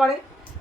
করে।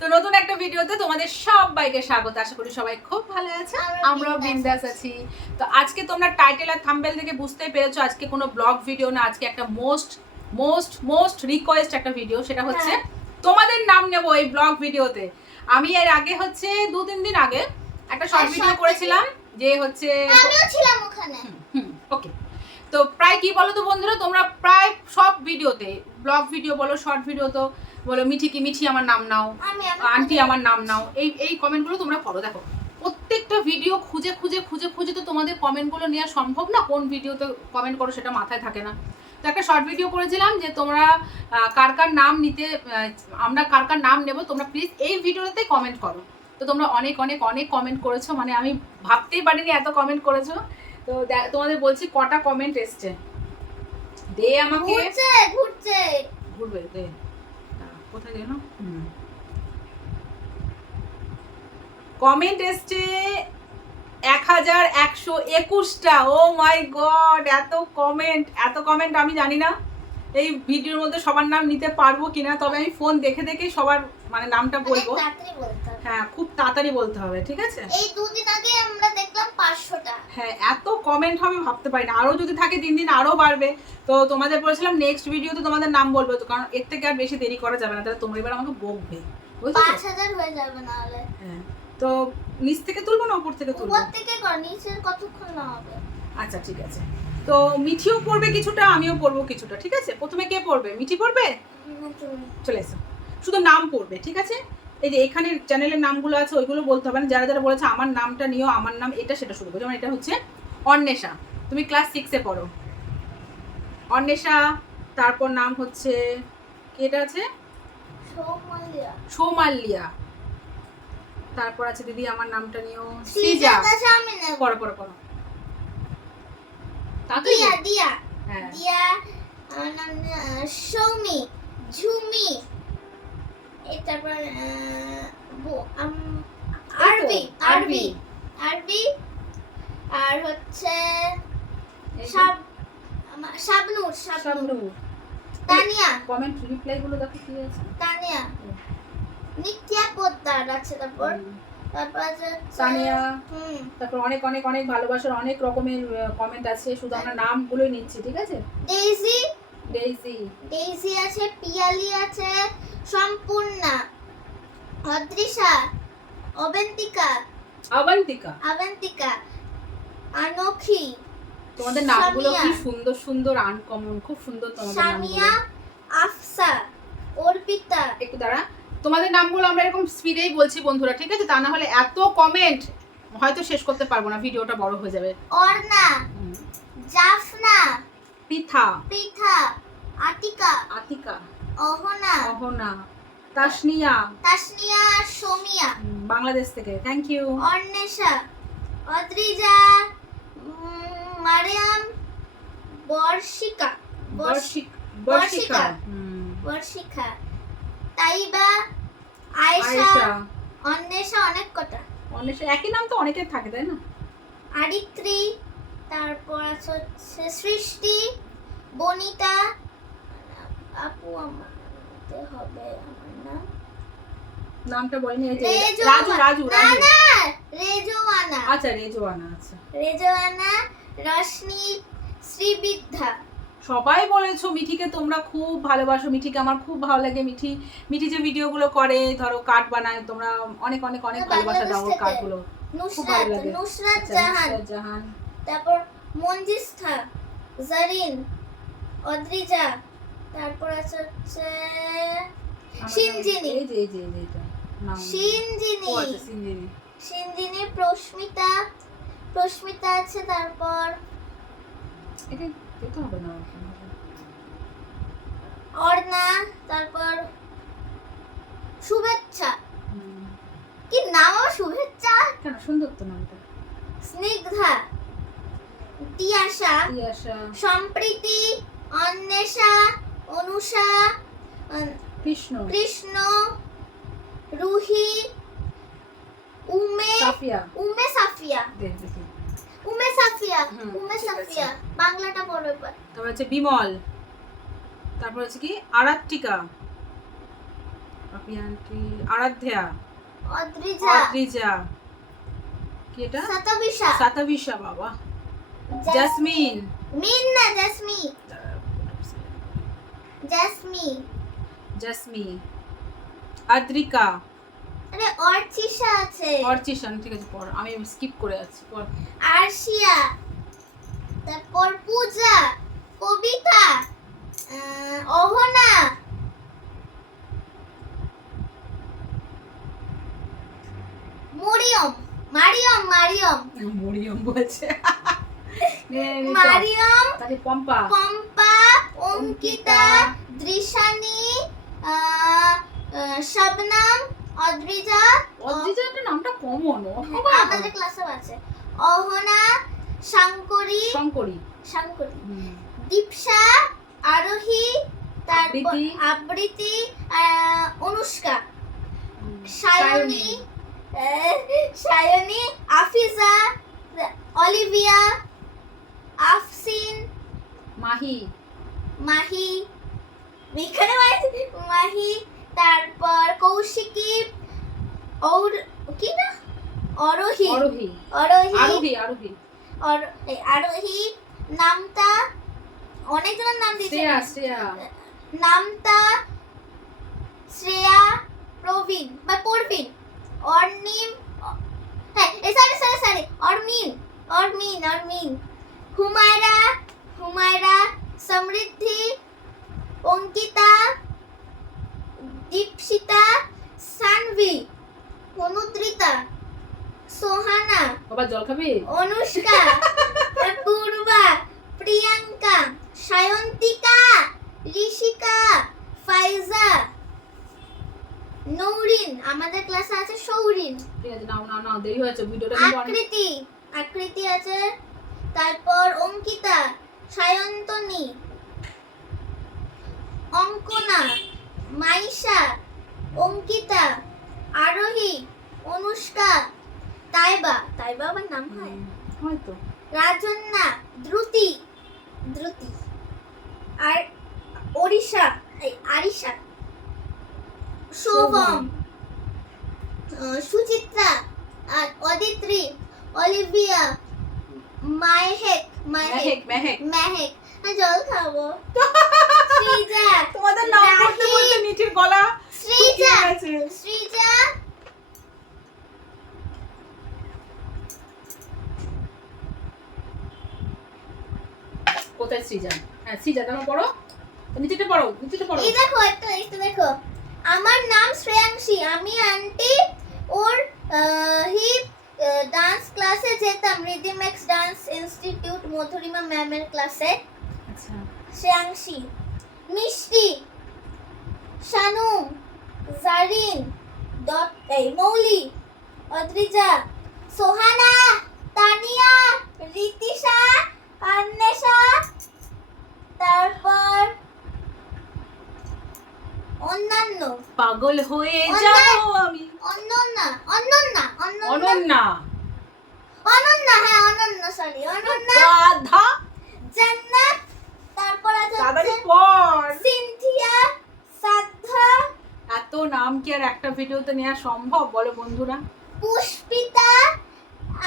তো নতুন একটা ভিডিওতে তোমাদের সবাইকে স্বাগত। আশা করি সবাই খুব ভালো আছে, আমরাও বিন্দাস আছি। তো আজকে তোমরা টাইটেল আর থাম্বনেল থেকে বুঝতেই পেরেছো আজকে কোনো ব্লগ ভিডিও না, আজকে একটা মোস্ট রিকোয়েস্ট একটা ভিডিও। সেটা হচ্ছে তোমাদের নাম নেব এই ব্লগ ভিডিওতে। আমি এর আগে হচ্ছে 2-3 দিন আগে একটা শর্ট ভিডিও করেছিলাম, যে হচ্ছে আমিও ছিলাম ওখানে। ওকে। তো প্রায় কি বলো তো বন্ধুরা, তোমরা প্রায় সব ভিডিওতে, ব্লগ ভিডিও বলো, শর্ট ভিডিও তো বলো মিঠি আমার নাম নাও, আন্টি আমার নাম নাও, এই কমেন্টগুলো তোমরা করো। দেখো প্রত্যেকটা ভিডিও খুঁজে তো তোমাদের কমেন্টগুলো নেওয়া সম্ভব না, কোন ভিডিওতে কমেন্ট করো সেটা মাথায় থাকে না। তো একটা শর্ট ভিডিও করেছিলাম যে তোমরা কার নাম নিতে, আমরা কার নাম নেব, তোমরা প্লিজ এই ভিডিওতে কমেন্ট করো। তো তোমরা অনেক কমেন্ট করেছো, মানে আমি ভাবতেই পারিনি এত কমেন্ট করেছো। তো তোমাদের বলছি কটা কমেন্ট এসছে, দে আমাকে। ঘুরবে দে, কোথায় গেল? কমেন্ট এসছে 1121টা। ও মাই গড, এত কমেন্ট। আমি জানি না এই ভিডিওর মধ্যে সবার নাম নিতে পারবো কিনা, তবে আমি ফোন দেখে সবার মানে নামটা বলবো। হ্যাঁ, খুব তাড়াতাড়ি বলতে হবে, ঠিক আছে? এই দুদিন আগে আমরা দেখলাম 500টা। হ্যাঁ, এত কমেন্ট হবে ভাবতে পারি না। আরো যদি থাকে দিন আরো বাড়বে। তো তোমাদের বলেছিলাম নেক্সট ভিডিওতে তোমাদের নাম বলবো, তো কারণ এর থেকে আর বেশি দেরি করা যাবে না, তাহলে তোমরা এবার আমাকে বকবে, বুঝছো? 5000 হয়ে যাবে না হলে। হ্যাঁ, তো নিচ থেকে তুলবো না উপর থেকে তুলবো? উপর থেকে কর, নিচের কতক্ষণ না হবে? আচ্ছা ঠিক আছে। তো মিঠিও পড়বে কিছুটা, আমিও পড়বো কিছুটা, ঠিক আছে? প্রথমে কে পড়বে? মিঠি পড়বে? চলে এসো, শুধু নাম পড়বে, ঠিক আছে? এই যে এখানে চ্যানেলের নামগুলো আছে ওইগুলো বলতে হবে না। যারা বলেছে আমার নামটা নিও, আমার নাম এটা সেটা শুরু করো। যেমন এটা হচ্ছে অন্বেষা, তুমি ক্লাস 6-এ পড়ো। অন্বেষা, তারপর নাম হচ্ছে এটা আছে সৌমাল্যা, তারপর আছে দিদি আমার নামটা নিও সৃজা। পড়ো দিয়া, আমার নাম সৌমি, ঝুমি, তারপর আরবি, আর হচ্ছে শাবনূর, তানিয়া। কমেন্ট রিপ্লাই গুলো দেখো কি আছে। তানিয়া, নিত্যা পোদ্দার আছে। তারপর আছে তানিয়া। তারপর অনেক ভালোবাসার অনেক রকমের কমেন্ট আছে, শুধু আমরা নামগুলোই নিচ্ছি, ঠিক আছে? ডেইজি আছে, পিয়ালি আছে, সম্পূর্ণা, অদৃশা, অবন্তিকা, আনখি। তোমাদের নামগুলো কি সুন্দর আনকমন, খুব সুন্দর তোমাদের নামগুলো। সামিয়া, আফসা, অর্পিতা। একটু দাঁড়া, তোমাদের নামগুলো আমরা এরকম স্পিডেই বলছি বন্ধুরা, ঠিক আছে? তা না হলে এত কমেন্ট হয়তো শেষ করতে পারবো না, ভিডিওটা বড় হয়ে যাবে। অর্ণা, জাফনা, পিথা, আতিকা, অহনা, তাসনিয়া, সোমিয়া, বাংলাদেশ থেকে, থ্যাংক ইউ। অন্বেষা, অদ্রিজা, মারিয়াম, বর্ষিকা, তাইবা, আয়েশা। অন্বেষা অনেক কটা। অন্বেষা একই নাম তো অনেকের থাকে, তাই না? আরিত্রি, তারপর হচ্ছে সৃষ্টি, বনিতা, আপু আমার হবে আমার নামটা বলেনি। রাজু, রেজওয়ানা। আচ্ছা রেজওয়ানা, আচ্ছা রেজওয়ানা, রশ্মি, শ্রীবিদ্যা। সবাই বলেছো মিঠিকে তোমরা খুব ভালোবাসো, মিঠিকে আমার খুব ভালো লাগে। মিঠি যে ভিডিওগুলো করে, ধরো কার্ড বানায়, তোমরা অনেক ভালোবাসা দাও কার্ডগুলো, খুব ভালো লাগে। নুসরাত জাহান, তারপর মঞ্জিষ্ঠা, জারিন, অদ্রিজা, তারপর আছে হচ্ছে সিনজিনি, প্রস্মিতা আছে, তারপর অর্ণা, তারপর শুভেচ্ছা। কি নাম? শুভেচ্ছা কেন সুন্দর তো নামটা। স্নিগ্ধা, তিয়াশা, সম্প্রীতি, অন্বেষা, অনুষা, কৃষ্ণ, রুহি, উমে সাফিয়া। বাংলাটা বলো এবার। তারপর হচ্ছে বিমল, তারপর হচ্ছে কি আরাত্রিকা, পাপি আন্টি, আরাধ্যা, অদ্রিজা, অদ্রিজা, কি এটা? সাতবিশা, সাতবিশা বাবা, জাসমিন, মিন না জাসমি, জাসমি, জাসমি, আদ্রিকা, আরে অর্চিশা আছে, অর্চিশন, ঠিক আছে পড়, আমি স্কিপ করে যাচ্ছি পড়। আরশিয়া, তারপর পূজা, কবিতা, অহনা, মরিয়ম, মারিয়ম, মারিয়ম, মরিয়ম বলছে, মারিয়ম, তাকে পম্পা, পম্পা, অঙ্কিতা, দৃশানি, শবনম, অদ্রিজা, অদ্রিজা একটা নামটা কমন, আমাদের ক্লাসে আছে, অহনা, শঙ্করী, শঙ্করী, শঙ্করী, দীপশা, আরোহী, তারপর আবৃতি, অনুষ্কা, সায়নী, সায়নী, আফিজা, অলিভিয়া, আফসিন, মাহি, মাহি, এখানে মাহি, তারপর কৌশিকী, কি না, অরোহী, আরোহী, অরোহী, আরোহী, আরোহী, আরোহী, নামতা, অনেকজনের নাম দিয়েছে, শ্রেয়া, শ্রেয়া, নামতা, শ্রেয়া, প্রবীণ বা পরবীণ, অর্নিম, হ্যাঁ সরি অর্মিন, অর্মিন, অর্মিন, হুমায়রা, হুমায়রা, সমৃদ্ধি, অঙ্কিতা, দীপশিতা, সানভি, অনুদ্রিতা, সোহানা, বাবা জল খাবি? অনুষ্কা, পূর্বা, প্রিয়াঙ্কা, সায়ন্তিকা, ঋষিকা, ফাইজা, নৌরিন, আমাদের ক্লাসে আছে সৌরিন, ঠিক আছে নাও নাও নাও, দেরি হয়েছে ভিডিওটা কিন্তু অনেক। আকৃতি, আকৃতি আছে, তারপর অঙ্কিতা, সায়ন্তনী, অঙ্কনা, মাইশা, অঙ্কিতা, আরোহী, অনুষ্কা, তাইবা, তাইবা আবার নাম হয়, হয়তো রাজন্না, দ্রুতি, দ্রুতি, আর ওড়িশা, আরিশা, শোভম, সুচিত্রা, আর অদিত্রী, অলিভিয়া, মাহেক, মেহেক, মেহেক, মেহেক, জল খাবো, শ্রীজা, তোমাদের নাম বলতে বলতে নিচের গলা শ্রীজা, শুকিয়ে গেছে। শ্রীজা, কোথায় সৃজা? হ্যাঁ সৃজা, তুমি পড়ো, নিচেটা পড়ো, নিচেটা পড়ো। এই দেখো একটা দেখো, আমার নাম শ্রেয়াংশী, আমি আন্টি ওর হিপ ডান্স ক্লাসে যেতাম, রিদিমেক্স ডান্স ইনস্টিটিউট মধুরিমা ম্যামের ক্লাসে, আচ্ছা শ্রেয়াংশী, মিষ্টি, শানু, জারিন, মৌলি, অদ্রিজা, সোহানা, তানিয়া, রিতিশা, অন্বেষা, তারপর অন্যান্য, পাগল হয়ে যাবো আমি, অনন্যা, অনন্যা, অনন্যা, অনন্যা, হ্যাঁ অনন্যা, সরি অনন্যা, রাধা, জান্নাত, তারপর আছে তাড়াতাড়ি পড়। সিনথিয়া, সাধা, এত নাম কি আর একটা ভিডিওতে নেওয়া সম্ভব বলো বন্ধুরা? পুষ্পিতা,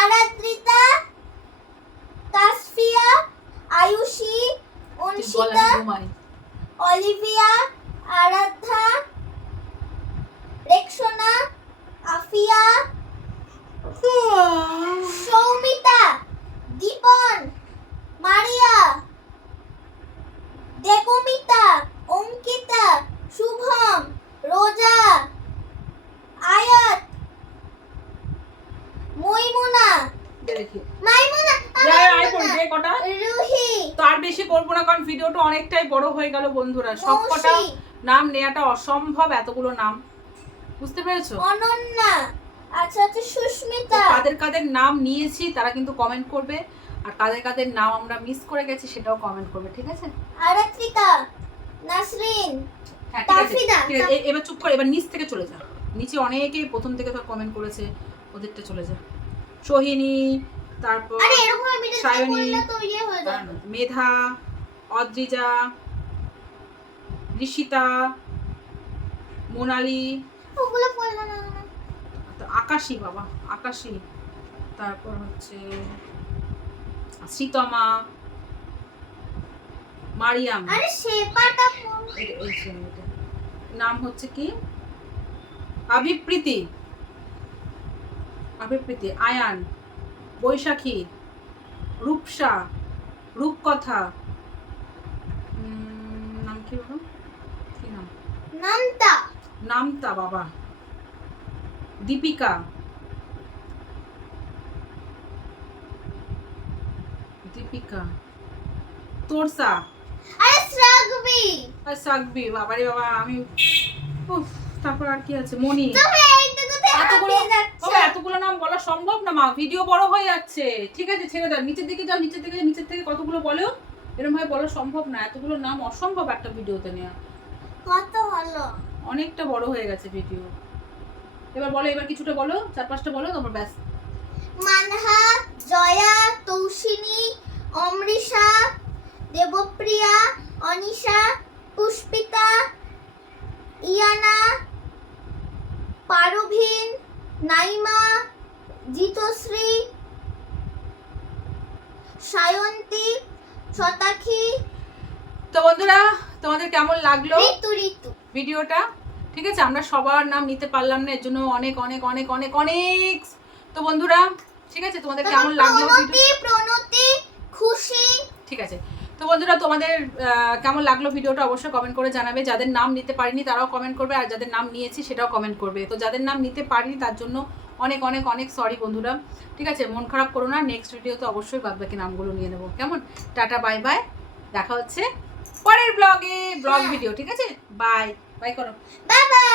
আরাদ্রিতা, তাসফিয়া, আয়ুষী, অনশিতা, ঘুমাই, অলিভিয়া, আরাধ্যা, রেক্সোনা, আফিয়া, সৌমিতা, দীপন, মারিয়া, দেবমিতা, অঙ্কিতা, শুভম, রোজা, আয়াত, মইমুনা, দেখি মাইমুনা, আয় পড়ি যে কটা, রুহি, তো আর বেশি করবো না কারণ ভিডিওটা অনেকটাই বড় হয়ে গেল বন্ধুরা, সব কটা মৌসি, নাম নেওয়াটা অসম্ভব, এতগুলো নাম, বুঝতে পেরেছো? অনন্যা, আচ্ছা আচ্ছা, সুস্মিতা, কাদের কাদের নাম নিয়েছি তারা কিন্তু কমেন্ট করবে, আর কাদের কাদের নাম আমরা মিস করে গেছি সেটাও কমেন্ট করবে, ঠিক আছে? আরাত্রিকা, নাসরিন, হ্যাঁ ঠিক আছে, তাফিদা, ঠিক আছে, এবার চুপ করে, এবার নিচ থেকে চলে যা, নিচে অনেকেই প্রথম থেকে তো কমেন্ট করেছে, ওদেরটা চলে যা, সোহিনী, তারপর আরে এরকম ভিডিও সায়নী, করলে তো ইয়ে হয়ে যাবে, মেধা, অদ্রিজা, ঋষিতা, মোনালি, ওগুলো বলবো না। তো আকাশী বাবা, আকাশী, তারপর হচ্ছে সীতমা, মারিয়াম, আরে শেপাটা এই নাম হচ্ছে কি আভিপ্রীতি, আভিপ্রীতি, আয়ান, বৈশাখী, রূপসা, রূপকথা, নাম কি বলো, কি নাম, নামতা, নামতা বাবা, দীপিকা, দীপিকা, তোরসা, আরে শ্রাগবি, আর সাকবি, বাবারে বাবা আমি উফ, তারপর আর কি আছে, মনি। তুমি এইটুকুতে এতগুলো হাঁপিয়ে যাচ্ছ। বাবা, এতগুলো নাম বলা সম্ভব না মা, ভিডিও বড় হয়ে যাচ্ছে। ঠিক আছে ছেড়ে দাও, নিচের দিকে যাও, নিচের থেকে কতগুলো বলো, এরকম ভাবে বলা সম্ভব না, এতগুলো নাম অসম্ভব একটা ভিডিওতে নেওয়া, কত হলো? অনেকটা বড় হয়ে গেছে ভিডিও। এবার বলো, এবার কিছুটা বলো, 4-5টা বলো, তোমার ব্যাস। মানহা, জয়া, তৌসিনী, অমৃষা, দেবপ্রিয়া, অনিশা, পুষ্পিতা, ইয়ানা, পারভিন, নাইমা, জিতশ্রী, সায়ন্তী, শতাক্ষী, তো বন্ধুরা তোমাদের কেমন লাগলো ঋতু ঋতু। ভিডিওটা? ঠিক আছে, আমরা সবার নাম নিতে পারলাম না, এর জন্য অনেক অনেক অনেক অনেক অনেক। তো বন্ধুরা ঠিক আছে, তোমাদের কেমন লাগলো প্রণতি, খুশি। ঠিক আছে, তো বন্ধুরা তোমাদের কেমন লাগলো ভিডিওটা অবশ্যই কমেন্ট করে জানাবে। যাদের নাম নিতে পারিনি তারাও কমেন্ট করবে, আর যাদের নাম নিয়েছি সেটাও কমেন্ট করবে। তো যাদের নাম নিতে পারিনি তার জন্য অনেক অনেক অনেক সরি বন্ধুরা। ঠিক আছে, মন খারাপ করো না, নেক্সট ভিডিওতে অবশ্যই বাদবাকি নামগুলো নিয়ে নেবো। কেমন? টাটা, বাই বাই, দেখা হচ্ছে পরের ব্লগে, ব্লগ ভিডিও। ঠিক আছে, বাই বাই করো, বাই বাই।